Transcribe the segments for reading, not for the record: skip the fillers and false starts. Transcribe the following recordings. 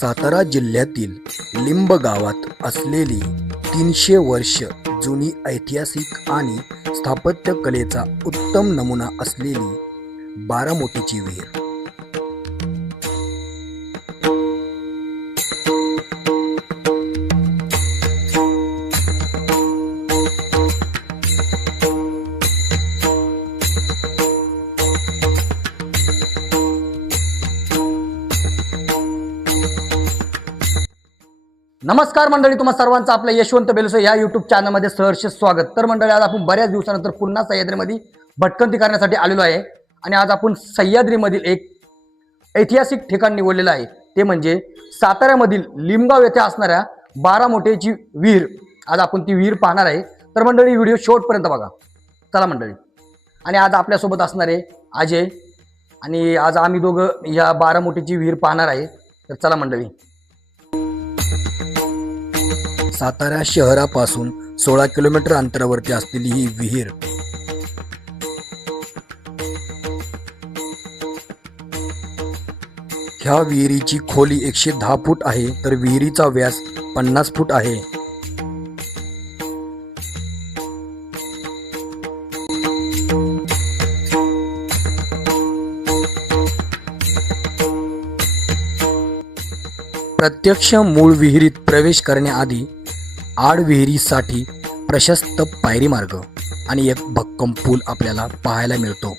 सातारा जिल्ह्यातील लिंब गावात असलेली 300 वर्ष जुनी ऐतिहासिक आणि स्थापत्य कलेचा उत्तम नमुना असलेली बारामोटीची विहीर। नमस्कार मंडळी, तुम्हा सर्वांचं आपल्या यशवंत बेलुसे या यूट्यूब चॅनलमध्ये सहर्ष स्वागत। तर मंडळी, आज आपण बऱ्याच दिवसानंतर पुन्हा सह्याद्रीमध्ये भटकंती करण्यासाठी आलेलो आहे आणि आज आपण सह्याद्रीमधील एक ऐतिहासिक ठिकाण निवडलेलं आहे, ते म्हणजे साताऱ्यामधील लिंबगाव येथे असणाऱ्या बारामोटीची विहीर। आज आपण ती विहीर पाहणार आहे। तर मंडळी, व्हिडिओ शेवटपर्यंत बघा। चला मंडळी, आणि आज आपल्यासोबत असणारे अजय आणि आज आम्ही दोघं या बारामोटीची विहीर पाहणार आहे। तर चला मंडळी। सातारा शहरापासून 16 किलोमीटर अंतरावरती असलेली ही विहीर ह्या विहिरीची खोली 110 फूट आहे, तर विहिरीचा व्यास 50 फूट आहे। प्रत्यक्ष मूळ विहिरीत प्रवेश करण्याआधी आड विहिरीसाठी प्रशस्त पायरी मार्ग आणि एक भक्कम पूल आपल्याला पाहायला मिळतो।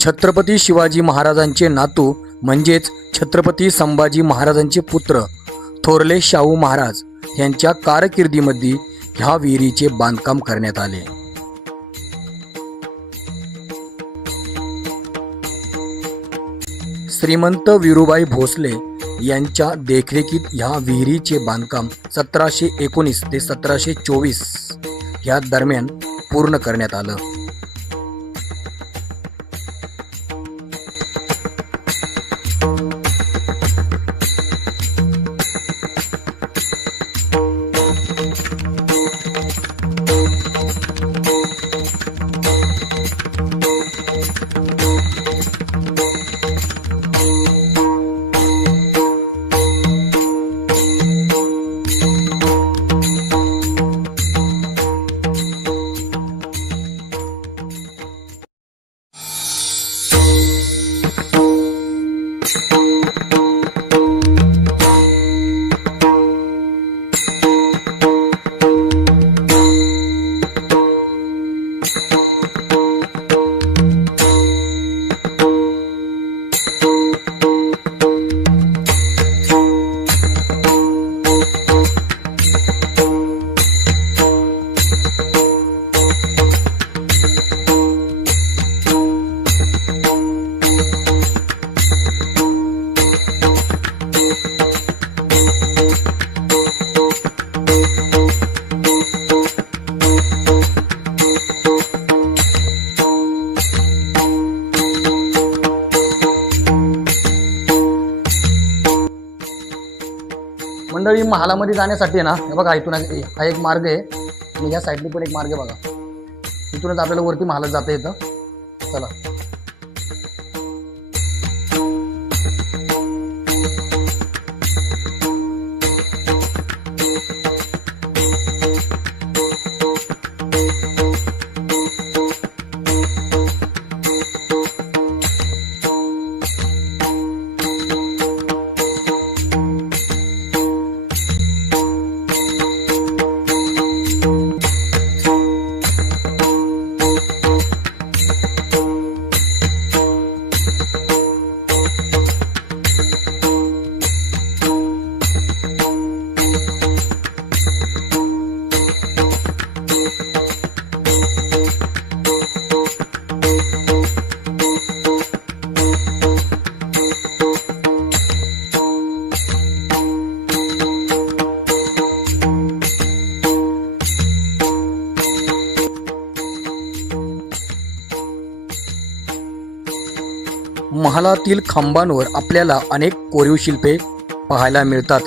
छत्रपती शिवाजी महाराजांचे नातू म्हणजेच छत्रपती संभाजी महाराजांचे पुत्र थोरले शाहू महाराज यांच्या कारकिर्दीमध्ये ह्या विहिरीचे बांधकाम करण्यात आले। श्रीमंत वीरूबाई भोसले यांच्या देखरेखीत ह्या विहिरीचे बांधकाम 1719 ते 1724 या दरम्यान पूर्ण करण्यात आलं। मंडळी, महालामध्ये जाण्यासाठी ना, हे बघा, इथून हा एक मार्ग आहे आणि या साईडने पण एक मार्ग आहे बघा। इथूनच आपल्याला वरती महालात जाता येतं। चला। महालातील खांबांवर आपल्याला अनेक कोरीव शिल्पे पाहायला मिळतात।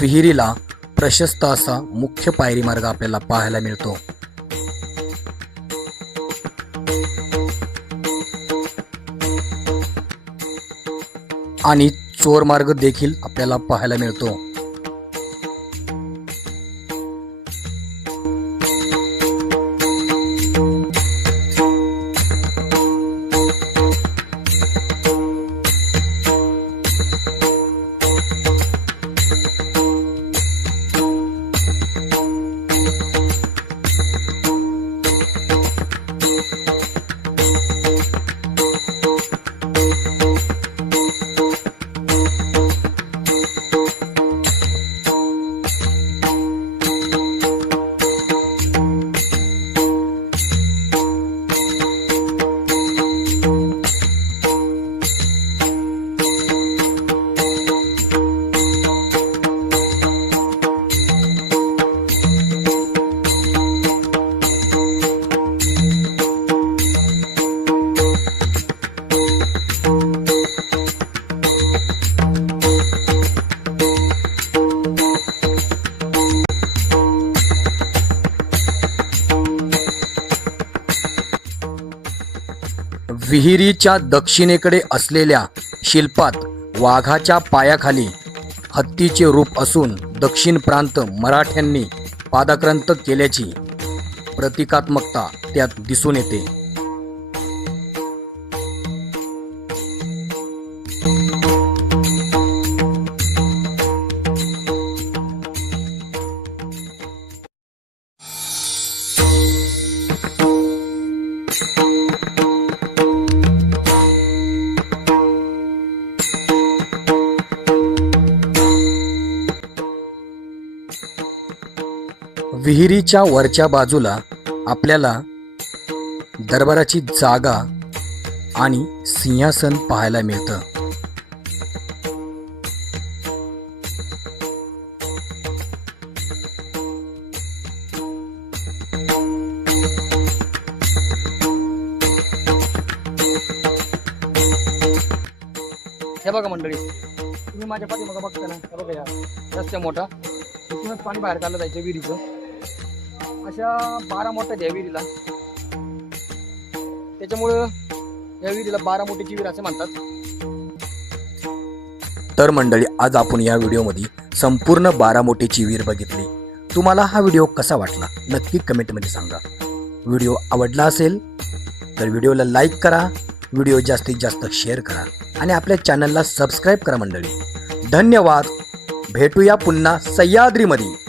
विहिरीला प्रशस्त असा मुख्य पायरी मार्ग आपल्याला पाहायला मिळतो. आणि चोर मार्ग देखील आपल्याला पाहायला मिळतो. विहिरीच्या दक्षिणेकडे असलेल्या शिल्पात वाघाच्या पायाखाली हत्तीचे रूप असून दक्षिण प्रांत मराठ्यांनी पादाक्रांत केल्याची प्रतिकात्मकता त्यात दिसून येते. विहिरीच्या वरच्या बाजूला आपल्याला दरबाराची जागा आणि सिंहासन पाहायला मिळतं. हे बघा मंडळी, तुम्ही माझ्या पाठीमागं बघता ना, हे बघा या रस्त्या मोठा इथूनच पाणी बाहेर चाललं जायचं विहिरीचं. अशा 12 मोठ्या या विहिरीला, त्याच्यामुळं या विहिरीला 12 मोठीची विहीर असे म्हणतात. तर मंडळी, आज आपण या व्हिडिओमध्ये संपूर्ण 12 मोठीची विहीर बघितली. तुम्हाला हा व्हिडिओ कसा वाटला नक्की कमेंटमध्ये सांगा. व्हिडिओ आवडला असेल तर व्हिडिओला लाईक करा, व्हिडिओ जास्तीत जास्त शेअर करा आणि आपल्या चॅनलला सबस्क्राईब करा. मंडळी धन्यवाद. भेटूया पुन्हा सह्याद्रीमध्ये.